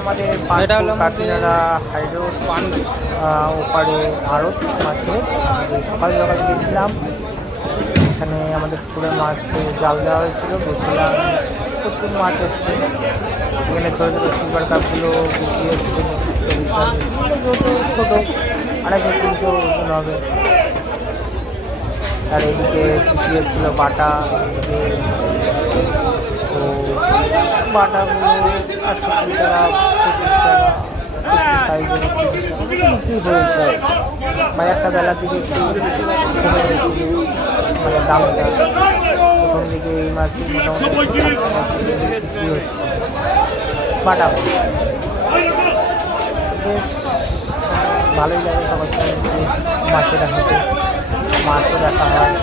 আমাদের Kakinara high road ওপারে আড়ত মাছের সকাল সকাল গেছিলাম। এখানে আমাদের পুকুরে মাছ জাল দেওয়া হয়েছিল, গেছিলাম, প্রচুর মাছ এসছে। এখানে ছোটো ছোটো সিলভার কাপগুলো বিক্রি হচ্ছিল, ছোটো 250-300 ওজন হবে। আর এদিকে বিক্রি হচ্ছিলো বাটা, তো বাটাগুলো 120 টাকা, 25 টাকা সাইজের বিক্রি হয়েছে। একটা বেলার দিকে একটু কমে গেছিল মানে দামটা। প্রথম দিকে এই মাছই মোটামুটি বিক্রি হচ্ছে বাটা। বেশ ভালোই লাগে সবার সঙ্গে মাছের হাতে মাছও দেখা হয়।